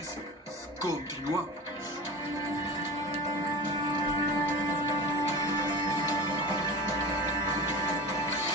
noticias. Continuamos.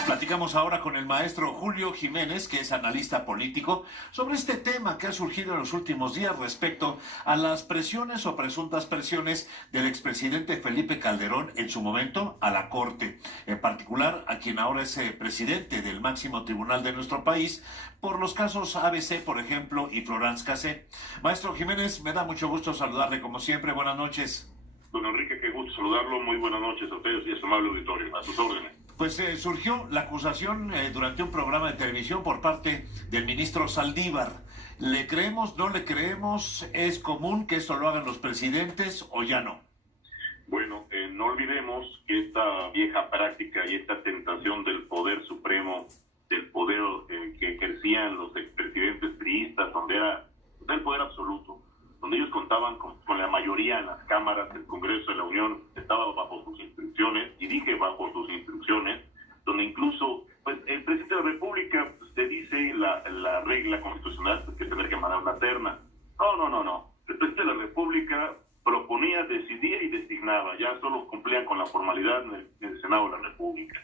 Platicamos ahora con el maestro Julio Jiménez, que es analista político, sobre este tema que ha surgido en los últimos días respecto a las presiones o presuntas presiones del expresidente Felipe Calderón en su momento a la Corte, en particular a quien ahora es presidente del máximo tribunal de nuestro país, por los casos ABC, por ejemplo, y Florence Cassé. Maestro Jiménez, me da mucho gusto saludarle como siempre. Buenas noches. Don Enrique, qué gusto saludarlo. Muy buenas noches a ustedes y a su amable auditorio. A sus órdenes. Pues surgió la acusación durante un programa de televisión por parte del ministro Saldívar. ¿Le creemos, no le creemos? ¿Es común que esto lo hagan los presidentes o ya no? Bueno, no olvidemos que esta vieja práctica y esta tentación del poder supremo, del poder que ejercían los expresidentes priistas, donde era el poder absoluto, donde ellos contaban con la mayoría en las cámaras del Congreso de la Unión, estaba bajo sus instrucciones, y dije bajo sus instrucciones, donde incluso pues el presidente de la República te dice la regla constitucional pues, que tener que mandar una terna. No. El presidente de la República proponía, decidía y designaba, ya solo cumplían con la formalidad en el Senado de la República.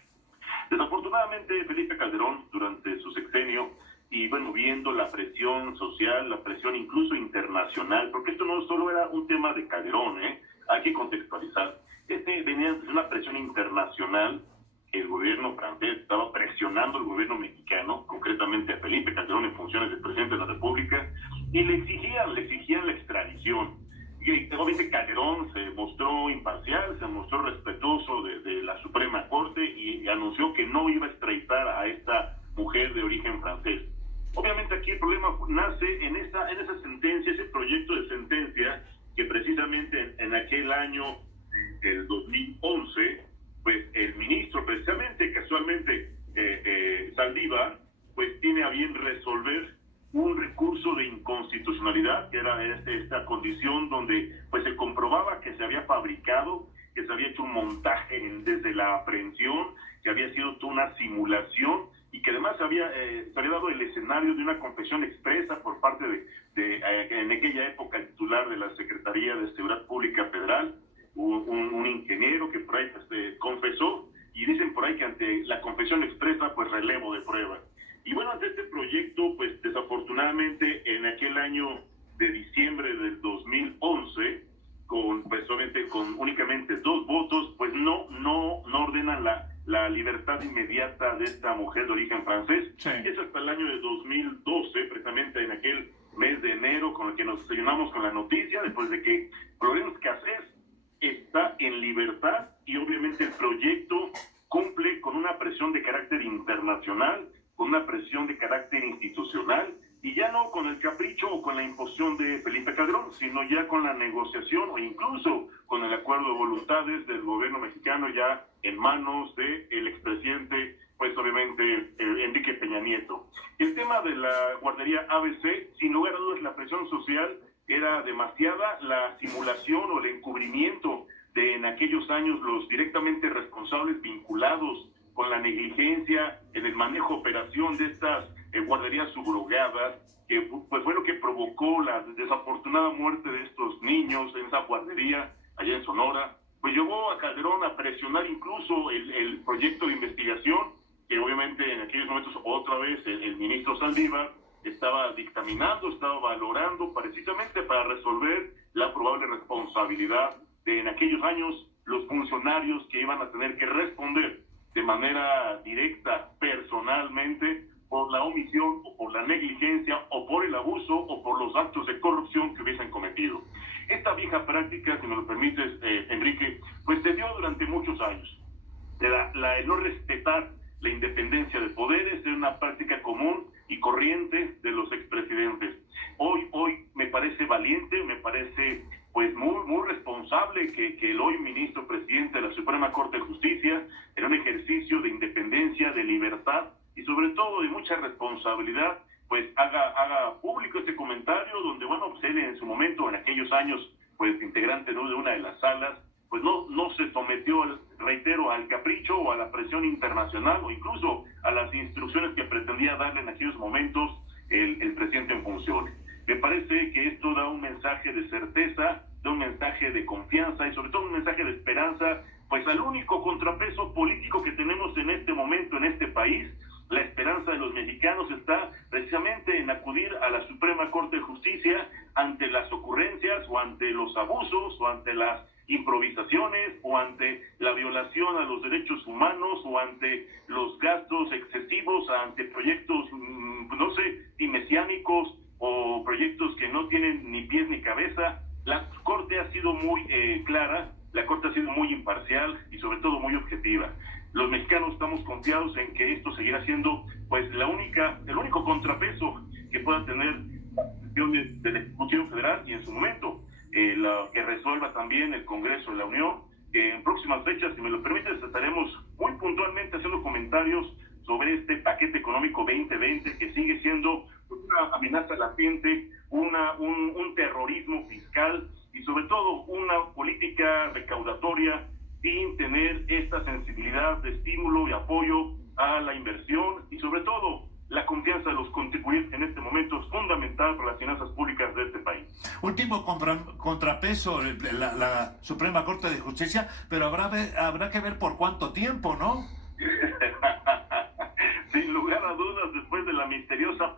Desafortunadamente, Felipe Calderón, durante su sexenio, y bueno, viendo la presión social, la presión incluso internacional, porque esto no solo era un tema de Calderón, hay que contextualizar. Venía de una presión internacional, que el gobierno francés estaba presionando al gobierno mexicano, concretamente a Felipe Calderón en funciones de presidente de la República, y le exigían la extradición. Y obviamente Calderón se mostró imparcial, se mostró respetuoso de la Suprema Corte y anunció que no iba a extraditar a esta mujer de origen francés. Obviamente aquí el problema nace en esa sentencia, ese proyecto de sentencia que precisamente en aquel año, el 2011, pues el ministro, precisamente, casualmente, Saldívar, pues tiene a bien resolver un recurso de inconstitucionalidad, que era esta condición donde pues se comprobaba que se había fabricado, que se había hecho un montaje desde la aprehensión, que había sido toda una simulación, y que además se había dado el escenario de una confesión expresa por parte en aquella época el titular de la Secretaría de Seguridad Pública Federal, un ingeniero que por ahí confesó, y dicen por ahí que ante la confesión expresa, pues relevo de prueba. Y bueno, ante este proyecto, pues desafortunadamente en aquel año de diciembre del 2011, con únicamente 2 votos, pues no ordenan la libertad inmediata de esta mujer de origen francés. Sí. Es hasta el año de 2012, precisamente en aquel mes de enero, con el que nos desayunamos con la noticia, después de que Florence Cassé está en libertad, y obviamente el proyecto cumple con una presión de carácter internacional, con una presión de carácter institucional, y ya no con el capricho o con la imposición de Felipe Calderón, sino ya con la negociación o incluso con el acuerdo de voluntades del gobierno mexicano, ya en manos del expresidente, pues obviamente Enrique Peña Nieto. El tema de la guardería ABC, sin lugar a dudas, la presión social era demasiada, la simulación o el encubrimiento de en aquellos años los directamente responsables vinculados con la negligencia en el manejo operación de estas guarderías subrogadas, que pues fue lo que provocó la desafortunada muerte de estos niños en esa guardería allá en Sonora, pues llevó a Calderón a presionar incluso el proyecto de investigación, que obviamente en aquellos momentos otra vez el ministro Saldívar estaba dictaminando, estaba valorando precisamente para resolver la probable responsabilidad de en aquellos años los funcionarios que iban a tener que responder de manera directa, personalmente, por la omisión o por la negligencia o por el abuso o por los actos de corrupción que hubiesen cometido. Esta vieja práctica, si me lo permites, Enrique, pues se dio durante muchos años. El no respetar la independencia de poderes es una práctica común y corriente de los expresidentes. Hoy me parece valiente, me parece pues muy responsable que el hoy ministro presidente de la Suprema Corte de Justicia, en un ejercicio de independencia, de libertad y sobre todo de mucha responsabilidad, pues haga público este comentario donde, bueno, pues él en su momento, en aquellos años, pues integrante, ¿no?, de una de las salas, pues no se sometió, reitero, al capricho o a la presión internacional o incluso a las instrucciones que pretendía darle en aquellos momentos el presidente en funciones. Me parece que esto da un mensaje de certeza, da un mensaje de confianza y sobre todo un mensaje de esperanza, pues al único contrapeso político que tenemos en este momento en este país. La esperanza de los mexicanos está precisamente en acudir a la Suprema Corte de Justicia ante las ocurrencias o ante los abusos o ante las improvisaciones o ante la violación a los derechos humanos o ante los gastos excesivos, ante proyectos, no sé, si mesiánicos o proyectos que no tienen ni pies ni cabeza. La Corte ha sido muy clara, la Corte ha sido muy imparcial y sobre todo muy objetiva. Los mexicanos estamos confiados en que esto seguirá siendo pues el único contrapeso que pueda tener decisiones del Ejecutivo Federal y en su momento que resuelva también el Congreso de la Unión. En próximas fechas, si me lo permites, estaremos muy puntualmente haciendo comentarios sobre este paquete económico 2020 que sigue siendo una amenaza latente, un terrorismo fiscal y sobre todo una política recaudatoria sin tener esta sensibilidad de estímulo y apoyo a la inversión y sobre todo la confianza de los contribuyentes en este momento es fundamental para las finanzas públicas de este país. Último contrapeso, la Suprema Corte de Justicia, pero habrá que ver por cuánto tiempo, ¿no? Sin lugar a dudas, después de la misteriosa,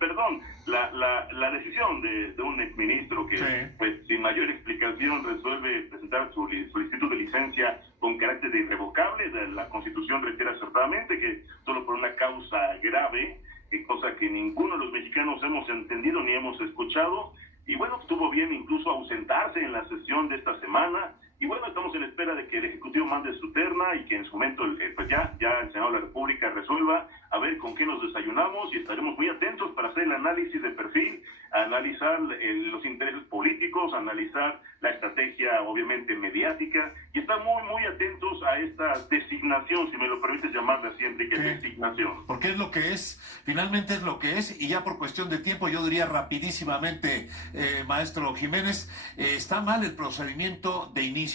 la decisión de un exministro que, sí, pues sin mayor explicación resuelve presentar su solicitud de licencia con carácter de irrevocable, la Constitución refiere acertadamente que solo por una causa grave, cosa que ninguno de los mexicanos hemos entendido ni hemos escuchado, y bueno, estuvo bien incluso ausentarse en la sesión de esta semana, y bueno, estamos en espera de que el Ejecutivo mande su terna y que en su momento pues ya el Senado de la República resuelva a ver con qué nos desayunamos y estaremos muy atentos para hacer el análisis de perfil, analizar los intereses políticos, analizar la estrategia obviamente mediática y estar muy atentos a esta designación, si me lo permites llamarla así, Enrique, designación. Porque es lo que es, finalmente es lo que es y ya por cuestión de tiempo yo diría rapidísimamente, maestro Jiménez, está mal el procedimiento de inicio.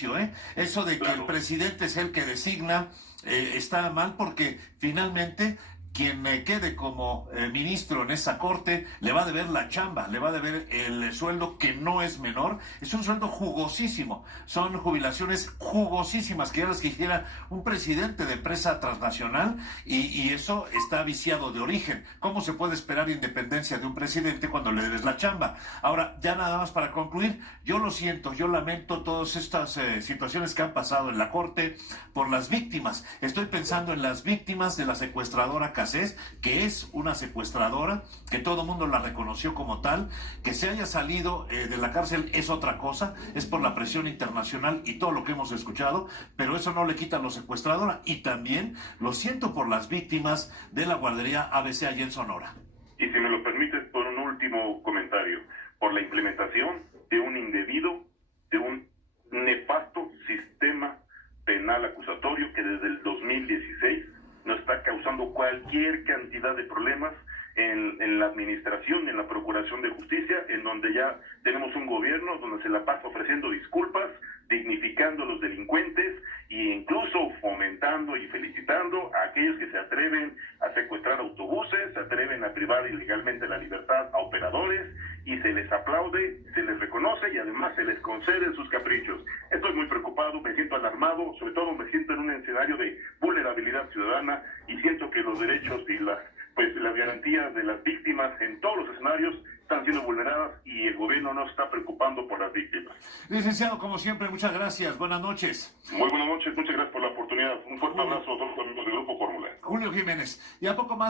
Eso de que el presidente es el que designa está mal porque finalmente quien quede como ministro en esa corte le va a deber la chamba, le va a deber el sueldo que no es menor, es un sueldo jugosísimo, son jubilaciones jugosísimas que ya las quisiera un presidente de empresa transnacional y eso está viciado de origen. ¿Cómo se puede esperar independencia de un presidente cuando le debes la chamba? Ahora, ya nada más para concluir, yo lo siento, yo lamento todas estas situaciones que han pasado en la corte por las víctimas. Estoy pensando en las víctimas de la secuestradora Cassés, que es una secuestradora, que todo el mundo la reconoció como tal, que se haya salido de la cárcel es otra cosa, es por la presión internacional y todo lo que hemos escuchado, pero eso no le quita lo secuestradora. Y también lo siento por las víctimas de la guardería ABC allá en Sonora. Y si me lo permites, por un último comentario, por la implementación de un indebido, de un nefasto sistema penal acusatorio que desde el 2016 nos está causando cualquier cantidad de problemas en la administración, en la procuración de justicia, en donde ya tenemos un gobierno donde se la pasa ofreciendo disculpas, dignificando a los delincuentes e incluso fomentando y felicitando a aquellos que se atreven a secuestrar autobuses, se atreven a privar ilegalmente la libertad a operadores y se les aplaude, se les reconoce y además se les conceden sus caprichos. Estoy muy preocupado, me siento alarmado, sobre todo me siento en un escenario de vulnerabilidad ciudadana y siento que los derechos y las garantías de las víctimas en todos los escenarios están siendo vulneradas y el gobierno no está preocupando por las víctimas. Licenciado, como siempre, muchas gracias. Buenas noches. Muy buenas noches, muchas gracias por la oportunidad. Un fuerte abrazo a todos los amigos del Grupo Fórmula. Julio Jiménez. Y a poco más